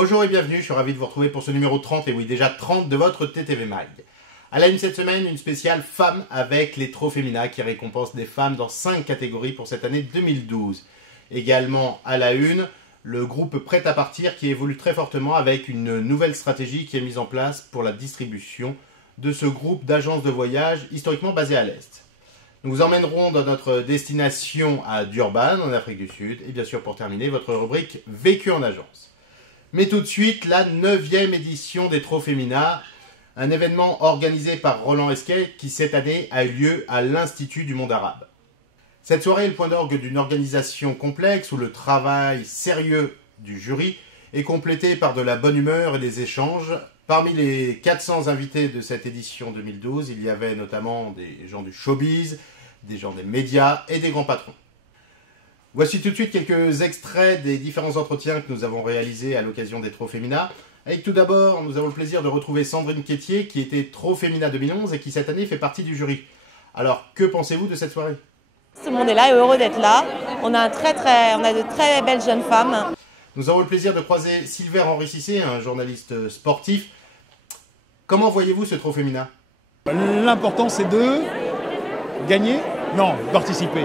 Bonjour et bienvenue, je suis ravi de vous retrouver pour ce numéro 30, et oui déjà 30 de votre TTV Mag. À la une cette semaine, une spéciale femmes avec les Trofemina qui récompense des femmes dans 5 catégories pour cette année 2012. Également à la une, le groupe Prêt à partir qui évolue très fortement avec une nouvelle stratégie qui est mise en place pour la distribution de ce groupe d'agences de voyage historiquement basé à l'Est. Nous vous emmènerons dans notre destination à Durban, en Afrique du Sud, et bien sûr pour terminer, votre rubrique Vécu en agence. Mais tout de suite, la 9e édition des Trofemina, un événement organisé par Roland Esquet qui cette année a eu lieu à l'Institut du monde arabe. Cette soirée est le point d'orgue d'une organisation complexe où le travail sérieux du jury est complété par de la bonne humeur et des échanges. Parmi les 400 invités de cette édition 2012, il y avait notamment des gens du showbiz, des gens des médias et des grands patrons. Voici tout de suite quelques extraits des différents entretiens que nous avons réalisés à l'occasion des Trofemina. Avec tout d'abord, nous avons le plaisir de retrouver Sandrine Quétier qui était Trofemina 2011 et qui cette année fait partie du jury. Alors, que pensez-vous de cette soirée? Tout le monde est là et heureux d'être là. On a de très belles jeunes femmes. Nous avons le plaisir de croiser Silver Henri Cissé, un journaliste sportif. Comment voyez-vous ce Trofemina? L'important c'est de gagner? Non, participer.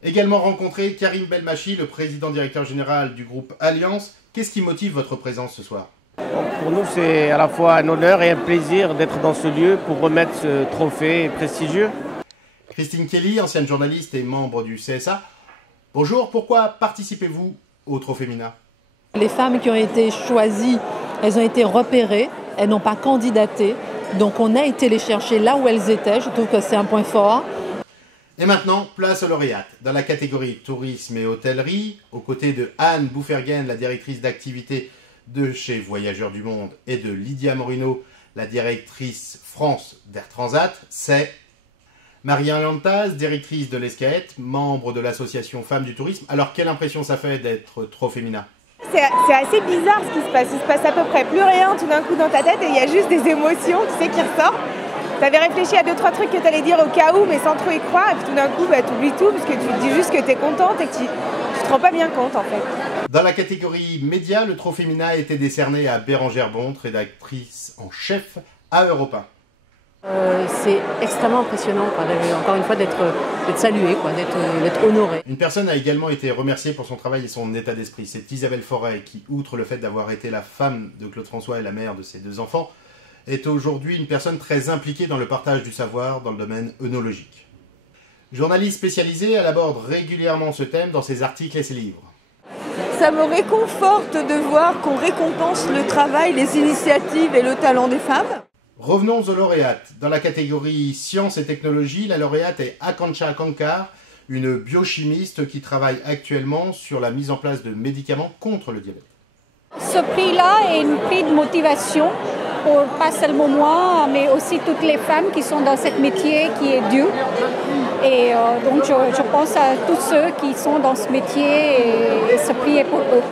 Également rencontré Karim Belmachi, le président directeur général du groupe Alliance. Qu'est-ce qui motive votre présence ce soir? Pour nous, c'est à la fois un honneur et un plaisir d'être dans ce lieu pour remettre ce trophée prestigieux. Christine Kelly, ancienne journaliste et membre du CSA. Bonjour, pourquoi participez-vous au Trofemina? Les femmes qui ont été choisies, elles ont été repérées, elles n'ont pas candidaté. Donc on a été les chercher là où elles étaient, je trouve que c'est un point fort. Et maintenant, place aux lauréates. Dans la catégorie tourisme et hôtellerie, aux côtés de Anne Bouffergen, la directrice d'activité de chez Voyageurs du Monde, et de Lydia Morino, la directrice France d'Air Transat, c'est Marie-Anne Lantaz, directrice de l'Escaët, membre de l'association Femmes du Tourisme. Alors, quelle impression ça fait d'être Trofemina? C'est assez bizarre ce qui se passe. Il se passe à peu près plus rien tout d'un coup dans ta tête et il y a juste des émotions, tu sais, qui ressortent. T'avais réfléchi à 2-3 trucs que t'allais dire au cas où, mais sans trop y croire, et puis tout d'un coup, t'oublies tout, parce que tu te dis juste que t'es contente et que tu te rends pas bien compte, en fait. Dans la catégorie médias, le Trofemina a été décerné à Bérengère Bonte, rédactrice en chef à Europe 1. C'est extrêmement impressionnant, encore une fois, d'être salué, d'être honoré. Une personne a également été remerciée pour son travail et son état d'esprit. C'est Isabelle Forêt qui, outre le fait d'avoir été la femme de Claude François et la mère de ses 2 enfants, est aujourd'hui une personne très impliquée dans le partage du savoir dans le domaine œnologique. Journaliste spécialisée, elle aborde régulièrement ce thème dans ses articles et ses livres. Ça me réconforte de voir qu'on récompense le travail, les initiatives et le talent des femmes. Revenons aux lauréates. Dans la catégorie sciences et technologies, la lauréate est Akancha Kankar, une biochimiste qui travaille actuellement sur la mise en place de médicaments contre le diabète. Ce prix-là est un prix de motivation pour pas seulement moi, mais aussi toutes les femmes qui sont dans ce métier qui est dur. Et donc je pense à tous ceux qui sont dans ce métier et ce prix est pour eux.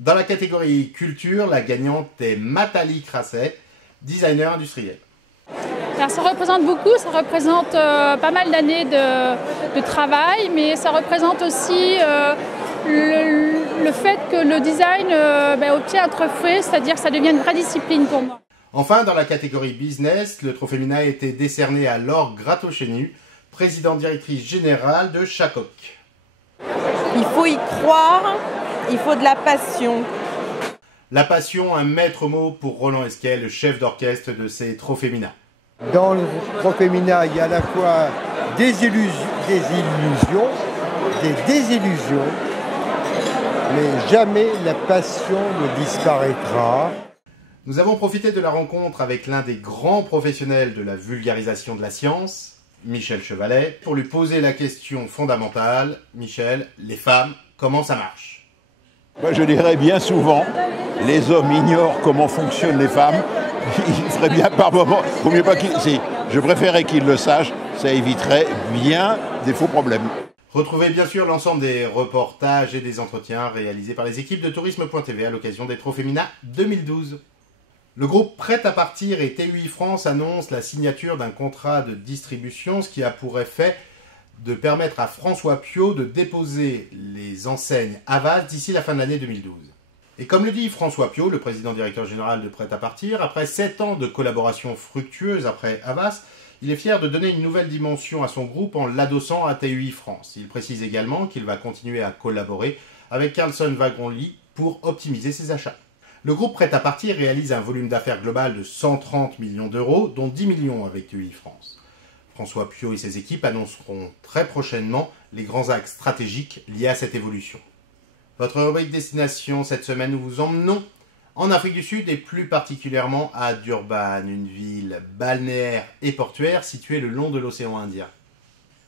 Dans la catégorie culture, la gagnante est Matali Crasset, designer industriel. Alors ça représente beaucoup, ça représente pas mal d'années de travail, mais ça représente aussi le fait que le design obtient un trophée, c'est-à-dire que ça devient une vraie discipline pour moi. Enfin, dans la catégorie business, le Trofemina a été décerné à Laure Grattochenu, présidente directrice générale de Chacoc. Il faut y croire, il faut de la passion. La passion, un maître mot pour Roland Esquet, le chef d'orchestre de ces Trofemina. Dans le Trofemina, il y a à la fois des illusions, des désillusions, mais jamais la passion ne disparaîtra. Nous avons profité de la rencontre avec l'un des grands professionnels de la vulgarisation de la science, Michel Chevalet, pour lui poser la question fondamentale. Michel, les femmes, comment ça marche? Moi, je dirais bien souvent, les hommes ignorent comment fonctionnent les femmes. Il ferait bien par moment, vaut mieux pas je préférais qu'ils le sachent, ça éviterait bien des faux problèmes. Retrouvez bien sûr l'ensemble des reportages et des entretiens réalisés par les équipes de tourisme.tv à l'occasion des Trofemina 2012. Le groupe Prêt à partir et TUI France annonce la signature d'un contrat de distribution, ce qui a pour effet de permettre à François Piot de déposer les enseignes Havas d'ici la fin de l'année 2012. Et comme le dit François Piot, le président directeur général de Prêt-à-Partir, après 7 ans de collaboration fructueuse après Havas, il est fier de donner une nouvelle dimension à son groupe en l'adossant à TUI France. Il précise également qu'il va continuer à collaborer avec Carlson Wagonlit pour optimiser ses achats. Le groupe Prêt-à-Partir réalise un volume d'affaires global de 130 millions d'euros, dont 10 millions avec TUI France. François Piot et ses équipes annonceront très prochainement les grands axes stratégiques liés à cette évolution. Votre rubrique destination cette semaine, nous vous emmenons en Afrique du Sud et plus particulièrement à Durban, une ville balnéaire et portuaire située le long de l'océan Indien.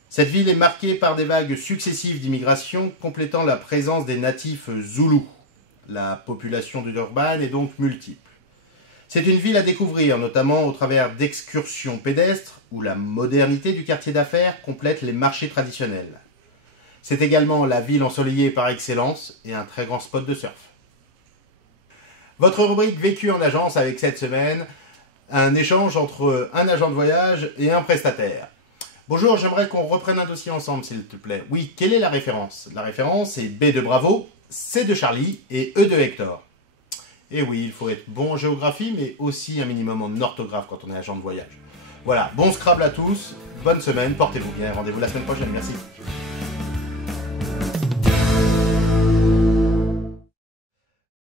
Cette ville est marquée par des vagues successives d'immigration complétant la présence des natifs zoulous. La population de Durban est donc multiple. C'est une ville à découvrir, notamment au travers d'excursions pédestres où la modernité du quartier d'affaires complète les marchés traditionnels. C'est également la ville ensoleillée par excellence et un très grand spot de surf. Votre rubrique vécu en agence avec cette semaine, un échange entre un agent de voyage et un prestataire. Bonjour, j'aimerais qu'on reprenne un dossier ensemble s'il te plaît. Oui, quelle est la référence? La référence est B de Bravo, C de Charlie et E de Hector. Et oui, il faut être bon en géographie, mais aussi un minimum en orthographe quand on est agent de voyage. Voilà, bon Scrabble à tous, bonne semaine, portez-vous bien, rendez-vous la semaine prochaine, merci.